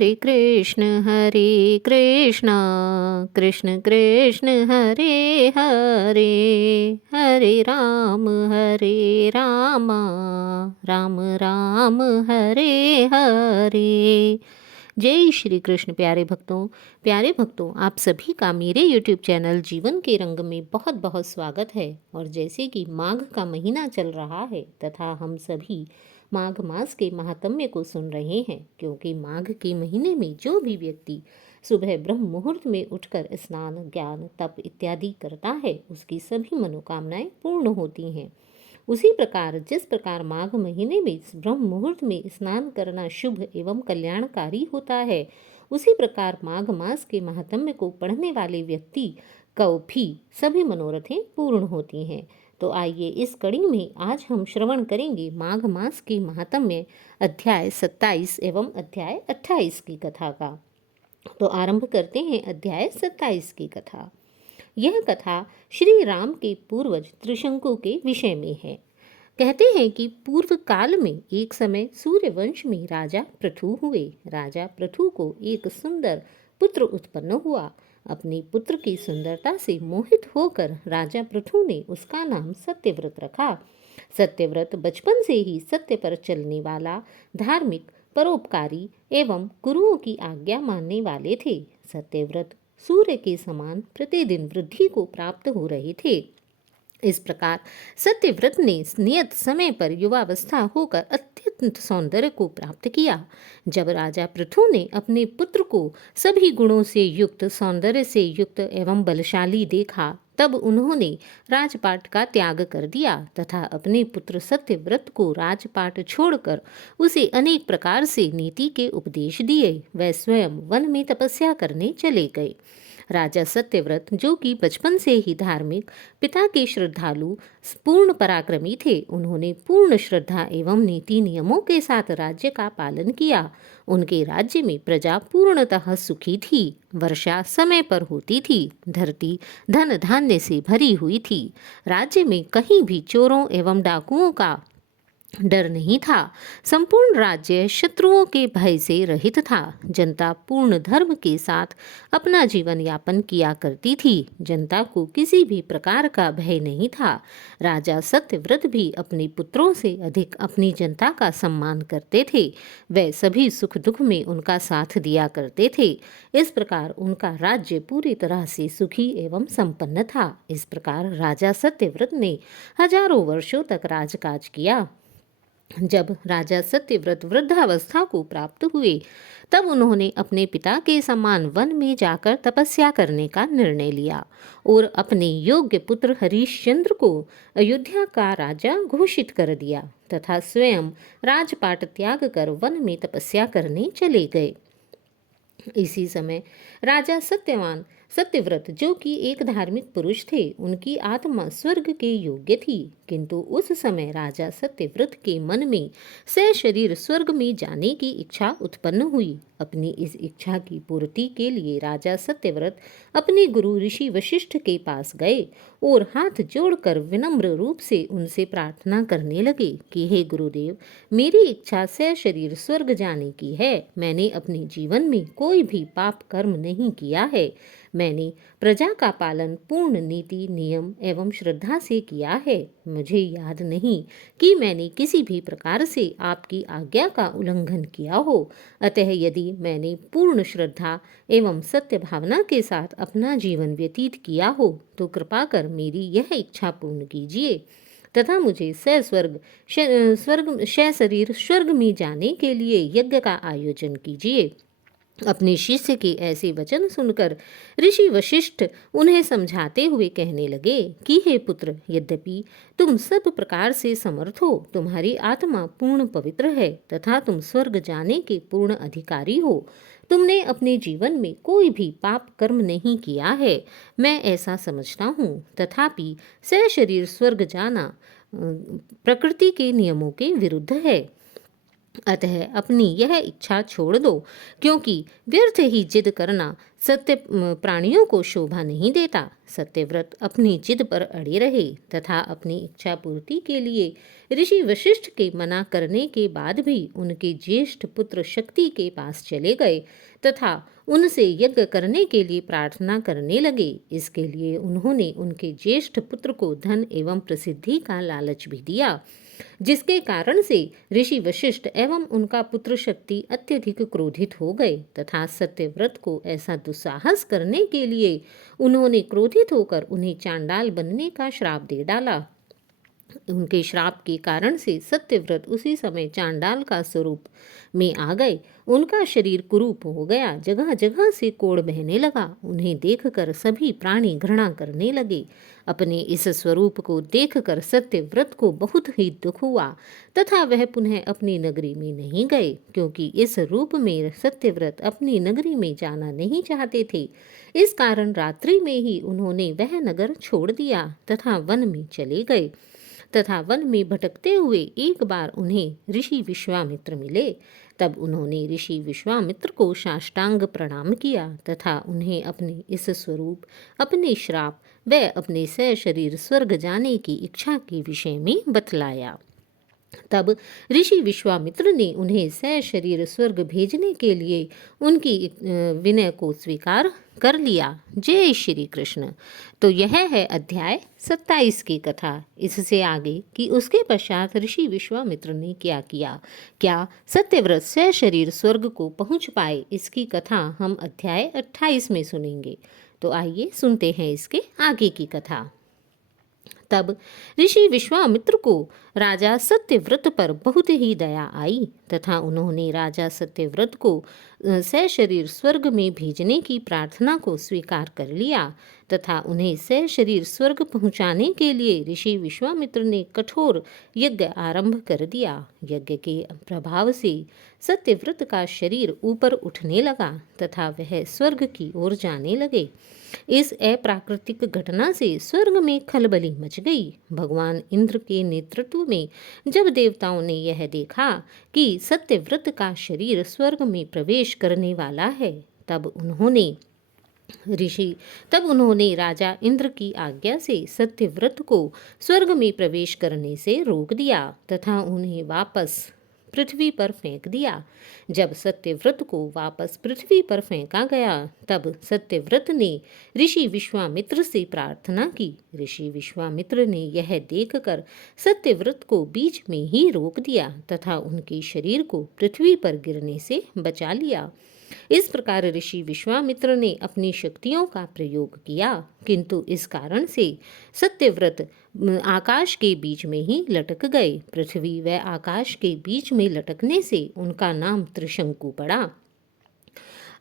हरे कृष्ण कृष्ण कृष्ण हरे हरे, हरे राम राम राम हरे हरे। जय श्री कृष्ण। प्यारे भक्तों, आप सभी का मेरे YouTube चैनल जीवन के रंग में बहुत बहुत स्वागत है। और जैसे कि माघ का महीना चल रहा है तथा हम सभी माघ मास के महात्म्य को सुन रहे हैं, क्योंकि माघ के महीने में जो भी व्यक्ति सुबह ब्रह्म मुहूर्त में उठकर स्नान, ज्ञान, तप इत्यादि करता है, उसकी सभी मनोकामनाएं पूर्ण होती हैं। उसी प्रकार जिस प्रकार माघ महीने में ब्रह्म मुहूर्त में स्नान करना शुभ एवं कल्याणकारी होता है, उसी प्रकार माघ मास के महात्म्य को पढ़ने वाले व्यक्ति को भी सभी मनोरथें पूर्ण होती हैं। तो आइए इस कड़ी में आज हम श्रवण करेंगे माघ मास के महात्म्य अध्याय 27 एवं अध्याय 28 की कथा का। तो आरंभ करते हैं अध्याय 27 की कथा। यह कथा श्री राम के पूर्वज त्रिशंकु के विषय में है। कहते हैं कि पूर्व काल में एक समय सूर्यवंश में राजा पृथु हुए। राजा पृथु को एक सुंदर पुत्र उत्पन्न हुआ। अपने पुत्र की सुंदरता से मोहित होकर राजा पृथु ने उसका नाम सत्यव्रत रखा। सत्यव्रत बचपन से ही सत्य पर चलने वाला, धार्मिक, परोपकारी एवं गुरुओं की आज्ञा मानने वाले थे। सत्यव्रत सूर्य के समान प्रतिदिन वृद्धि को प्राप्त हो रहे थे। इस प्रकार सत्यव्रत ने नियत समय पर युवावस्था होकर अत्यंत सौंदर्य को प्राप्त किया। जब राजा पृथु ने अपने पुत्र को सभी गुणों से युक्त, सौंदर्य से युक्त एवं बलशाली देखा, तब उन्होंने राजपाट का त्याग कर दिया तथा अपने पुत्र सत्यव्रत को राजपाट छोड़कर उसे अनेक प्रकार से नीति के उपदेश दिए। वह स्वयं वन में तपस्या करने चले गए। राजा सत्यव्रत, जो कि बचपन से ही धार्मिक, पिता के श्रद्धालु, पूर्ण पराक्रमी थे, उन्होंने पूर्ण श्रद्धा एवं नीति नियमों के साथ राज्य का पालन किया। उनके राज्य में प्रजा पूर्णतः सुखी थी। वर्षा समय पर होती थी। धरती धन धान्य से भरी हुई थी। राज्य में कहीं भी चोरों एवं डाकुओं का डर नहीं था। संपूर्ण राज्य शत्रुओं के भय से रहित था। जनता पूर्ण धर्म के साथ अपना जीवन यापन किया करती थी। जनता को किसी भी प्रकार का भय नहीं था। राजा सत्यव्रत भी अपने पुत्रों से अधिक अपनी जनता का सम्मान करते थे। वे सभी सुख दुख में उनका साथ दिया करते थे। इस प्रकार उनका राज्य पूरी तरह से सुखी एवं संपन्न था। इस प्रकार राजा सत्यव्रत ने हजारों वर्षों तक राजकाज किया। जब राजा सत्यव्रत वृद्धावस्था को प्राप्त हुए, तब उन्होंने अपने पिता के समान वन में जाकर तपस्या करने का निर्णय लिया और अपने योग्य पुत्र हरिश्चंद्र को अयोध्या का राजा घोषित कर दिया तथा स्वयं राजपाट त्याग कर वन में तपस्या करने चले गए। इसी समय राजा सत्यव्रत, जो कि एक धार्मिक पुरुष थे, उनकी आत्मा स्वर्ग के योग्य थी। किंतु उस समय राजा सत्यव्रत के मन में सशरीर स्वर्ग में जाने की इच्छा उत्पन्न हुई। अपनी इस इच्छा की पूर्ति के लिए राजा सत्यव्रत अपने गुरु ऋषि वशिष्ठ के पास गए और हाथ जोड़कर विनम्र रूप से उनसे प्रार्थना करने लगे कि हे गुरुदेव, मेरी इच्छा सशरीर स्वर्ग जाने की है। मैंने अपने जीवन में कोई भी पाप कर्म नहीं किया है। मैंने प्रजा का पालन पूर्ण नीति, नियम एवं श्रद्धा से किया है। मुझे याद नहीं कि मैंने किसी भी प्रकार से आपकी आज्ञा का उल्लंघन किया हो। अतः यदि मैंने पूर्ण श्रद्धा एवं सत्य भावना के साथ अपना जीवन व्यतीत किया हो, तो कृपा कर मेरी यह इच्छा पूर्ण कीजिए तथा मुझे सशरीर स्वर्ग में जाने के लिए यज्ञ का आयोजन कीजिए। अपने शिष्य के ऐसे वचन सुनकर ऋषि वशिष्ठ उन्हें समझाते हुए कहने लगे कि हे पुत्र, यद्यपि तुम सब प्रकार से समर्थ हो, तुम्हारी आत्मा पूर्ण पवित्र है तथा तुम स्वर्ग जाने के पूर्ण अधिकारी हो। तुमने अपने जीवन में कोई भी पाप कर्म नहीं किया है, मैं ऐसा समझता हूँ। तथापि सशरीर स्वर्ग जाना प्रकृति के नियमों के विरुद्ध है। अतः अपनी यह इच्छा छोड़ दो, क्योंकि व्यर्थ ही जिद करना सत्य प्राणियों को शोभा नहीं देता। सत्यव्रत अपनी जिद पर अड़े रहे तथा अपनी इच्छा पूर्ति के लिए ऋषि वशिष्ठ के मना करने के बाद भी उनके ज्येष्ठ पुत्र शक्ति के पास चले गए तथा उनसे यज्ञ करने के लिए प्रार्थना करने लगे। इसके लिए उन्होंने उनके ज्येष्ठ पुत्र को धन एवं प्रसिद्धि का लालच भी दिया, जिसके कारण से ऋषि वशिष्ठ एवं उनका पुत्र शक्ति अत्यधिक क्रोधित हो गए तथा सत्यव्रत को ऐसा दुस्साहस करने के लिए उन्होंने क्रोधित होकर उन्हें चांडाल बनने का श्राप दे डाला। उनके श्राप के कारण से सत्यव्रत उसी समय चांडाल का स्वरूप में आ गए। उनका शरीर कुरूप हो गया, जगह जगह से कोढ़ बहने लगा। उन्हें देखकर सभी प्राणी घृणा करने लगे। अपने इस स्वरूप को देखकर सत्यव्रत को बहुत ही दुख हुआ तथा वह पुनः अपनी नगरी में नहीं गए, क्योंकि इस रूप में सत्यव्रत अपनी नगरी में जाना नहीं चाहते थे। इस कारण रात्रि में ही उन्होंने वह नगर छोड़ दिया तथा वन में चले गए तथा वन में भटकते हुए एक बार उन्हें ऋषि विश्वामित्र मिले। तब उन्होंने ऋषि विश्वामित्र को साष्टांग प्रणाम किया तथा उन्हें अपने इस स्वरूप, अपने श्राप व अपने सशरीर स्वर्ग जाने की इच्छा के विषय में बतलाया। तब ऋषि विश्वामित्र ने उन्हें सशरीर स्वर्ग भेजने के लिए उनकी विनय को स्वीकार कर लिया। जय श्री कृष्ण। तो यह है अध्याय 27 की कथा। इससे आगे कि उसके पश्चात ऋषि विश्वामित्र ने क्या किया, क्या सत्यव्रत सशरीर स्वर्ग को पहुंच पाए, इसकी कथा हम अध्याय 28 में सुनेंगे। तो आइए सुनते हैं इसके आगे की कथा। तब ऋषि विश्वामित्र को राजा सत्यव्रत पर बहुत ही दया आई तथा उन्होंने राजा सत्यव्रत को सशरीर स्वर्ग में भेजने की प्रार्थना को स्वीकार कर लिया तथा उन्हें सशरीर स्वर्ग पहुंचाने के लिए ऋषि विश्वामित्र ने कठोर यज्ञ आरंभ कर दिया। यज्ञ के प्रभाव से सत्यव्रत का शरीर ऊपर उठने लगा तथा वह स्वर्ग की ओर जाने लगे। इस अप्राकृतिक घटना से स्वर्ग में खलबली मच गई। भगवान इंद्र के नेतृत्व में जब देवताओं ने यह देखा कि सत्यव्रत का शरीर स्वर्ग में प्रवेश करने वाला है, तब उन्होंने राजा इंद्र की आज्ञा से सत्यव्रत को स्वर्ग में प्रवेश करने से रोक दिया तथा उन्हें वापस पृथ्वी पर फेंक दिया। जब सत्यव्रत को वापस पृथ्वी पर फेंका गया, तब सत्यव्रत ने ऋषि विश्वामित्र से प्रार्थना की। ऋषि विश्वामित्र ने यह देखकर सत्यव्रत को बीच में ही रोक दिया तथा उनके शरीर को पृथ्वी पर गिरने से बचा लिया। इस प्रकार ऋषि विश्वामित्र ने अपनी शक्तियों का प्रयोग किया, किंतु इस कारण से सत्यव्रत आकाश के बीच में ही लटक गए। पृथ्वी व आकाश के बीच में लटकने से उनका नाम त्रिशंकु पड़ा।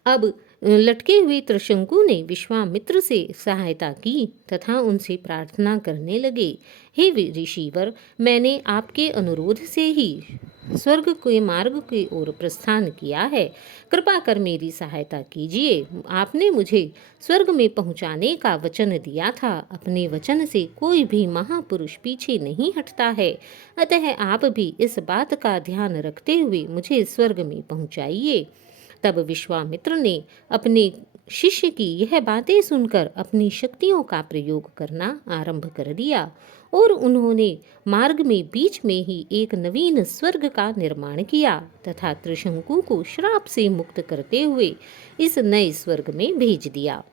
अब लटके हुए त्रिशंकु ने विश्वामित्र से सहायता की तथा उनसे प्रार्थना करने लगे, हे ऋषिवर, मैंने आपके अनुरोध से ही स्वर्ग के मार्ग की ओर प्रस्थान किया है। कृपा कर मेरी सहायता कीजिए। आपने मुझे स्वर्ग में पहुंचाने का वचन दिया था। अपने वचन से कोई भी महापुरुष पीछे नहीं हटता है। अतः आप भी इस बात का ध्यान रखते हुए मुझे स्वर्ग में पहुंचाइए। तब विश्वामित्र ने अपने शिष्य की यह बातें सुनकर अपनी शक्तियों का प्रयोग करना आरंभ कर दिया और उन्होंने मार्ग में बीच में ही एक नवीन स्वर्ग का निर्माण किया तथा त्रिशंकु को श्राप से मुक्त करते हुए इस नए स्वर्ग में भेज दिया।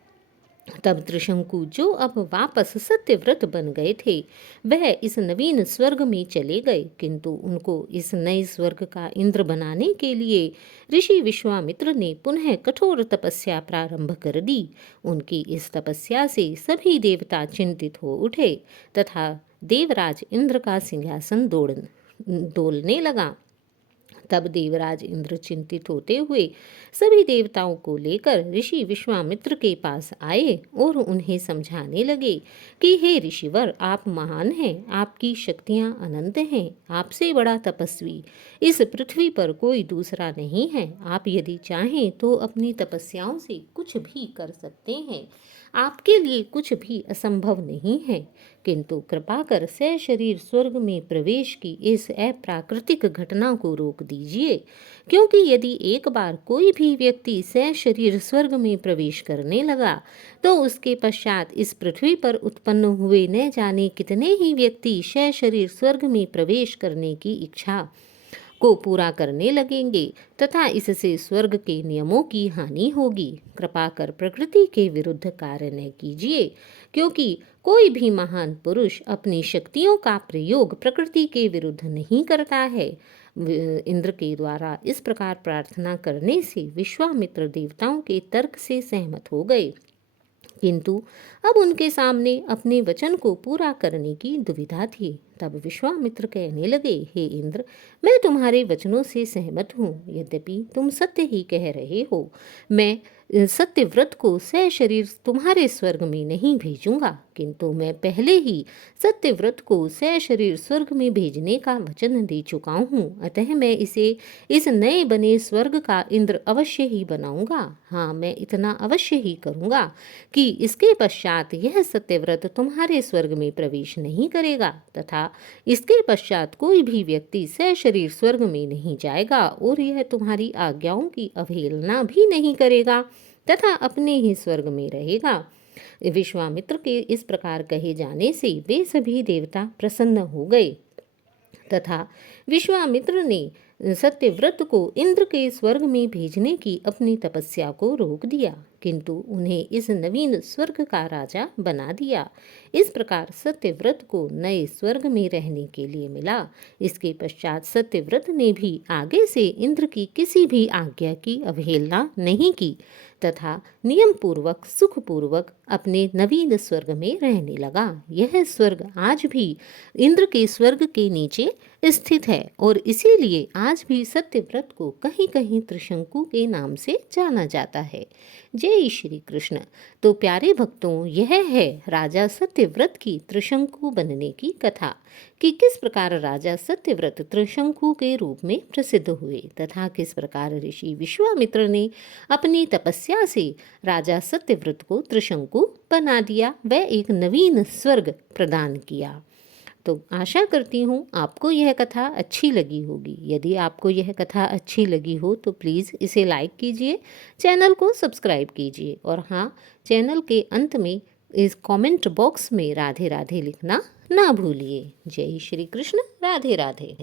तब त्रिशंकु, जो अब वापस सत्यव्रत बन गए थे, वह इस नवीन स्वर्ग में चले गए, किंतु उनको इस नए स्वर्ग का इंद्र बनाने के लिए ऋषि विश्वामित्र ने पुनः कठोर तपस्या प्रारंभ कर दी। उनकी इस तपस्या से सभी देवता चिंतित हो उठे तथा देवराज इंद्र का सिंहासन डोलने लगा। तब देवराज इंद्र चिंतित होते हुए सभी देवताओं को लेकर ऋषि विश्वामित्र के पास आए और उन्हें समझाने लगे कि हे ऋषिवर, आप महान हैं, आपकी शक्तियां अनंत हैं, आपसे बड़ा तपस्वी इस पृथ्वी पर कोई दूसरा नहीं है। आप यदि चाहें तो अपनी तपस्याओं से कुछ भी कर सकते हैं। आपके लिए कुछ भी असंभव नहीं है, किंतु कृपा कर सशरीर स्वर्ग में प्रवेश की इस अप्राकृतिक घटना को रोक दीजिए, क्योंकि यदि एक बार कोई भी व्यक्ति सशरीर स्वर्ग में प्रवेश करने लगा तो उसके पश्चात इस पृथ्वी पर उत्पन्न हुए न जाने कितने ही व्यक्ति सशरीर स्वर्ग में प्रवेश करने की इच्छा को पूरा करने लगेंगे तथा इससे स्वर्ग के नियमों की हानि होगी। कृपा कर प्रकृति के विरुद्ध कार्य न कीजिए, क्योंकि कोई भी महान पुरुष अपनी शक्तियों का प्रयोग प्रकृति के विरुद्ध नहीं करता है। इंद्र के द्वारा इस प्रकार प्रार्थना करने से विश्वामित्र देवताओं के तर्क से सहमत हो गए, किंतु अब उनके सामने अपने वचन को पूरा करने की दुविधा थी। तब विश्वामित्र कहने लगे, हे इंद्र, मैं तुम्हारे वचनों से सहमत हूँ। यद्यपि तुम सत्य ही कह रहे हो, मैं सत्यव्रत को सशरीर तुम्हारे स्वर्ग में नहीं भेजूंगा, किंतु मैं पहले ही सत्यव्रत को सशरीर स्वर्ग में भेजने का वचन दे चुका हूँ। अतः मैं इसे इस नए बने स्वर्ग का इंद्र अवश्य ही बनाऊंगा। हाँ, मैं इतना अवश्य ही करूंगा कि इसके पश्चात यह सत्यव्रत तुम्हारे स्वर्ग में प्रवेश नहीं करेगा तथा इसके पश्चात कोई भी व्यक्ति सशरीर स्वर्ग में नहीं जाएगा और यह तुम्हारी आज्ञाओं की अवहेलना भी नहीं करेगा तथा अपने ही स्वर्ग में रहेगा। विश्वामित्र के इस प्रकार कहे जाने से वे सभी देवता प्रसन्न हो गए तथा विश्वामित्र ने सत्यव्रत को इंद्र के स्वर्ग में भेजने की अपनी तपस्या को रोक दिया, किंतु उन्हें इस नवीन स्वर्ग का राजा बना दिया। इस प्रकार सत्यव्रत को नए स्वर्ग में रहने के लिए मिला। इसके पश्चात सत्यव्रत ने भी आगे से इंद्र की किसी भी आज्ञा की अवहेलना नहीं की तथा नियम पूर्वक सुखपूर्वक अपने नवीन स्वर्ग में रहने लगा। यह स्वर्ग आज भी इंद्र के स्वर्ग के नीचे स्थित है और इसीलिए आज भी सत्यव्रत को कहीं कहीं त्रिशंकु के नाम से जाना जाता है। जय श्री कृष्ण। तो प्यारे भक्तों, यह है राजा सत्यव्रत की त्रिशंकु बनने की कथा कि किस प्रकार राजा सत्यव्रत त्रिशंकु के रूप में प्रसिद्ध हुए तथा किस प्रकार ऋषि विश्वामित्र ने अपनी तपस्या से राजा सत्यव्रत को त्रिशंकु बना दिया, वह एक नवीन स्वर्ग प्रदान किया। तो आशा करती हूँ आपको यह कथा अच्छी लगी होगी। यदि आपको यह कथा अच्छी लगी हो तो प्लीज़ इसे लाइक कीजिए, चैनल को सब्सक्राइब कीजिए और हाँ, चैनल के अंत में इस कमेंट बॉक्स में राधे राधे लिखना ना भूलिए। जय श्री कृष्ण। राधे राधे।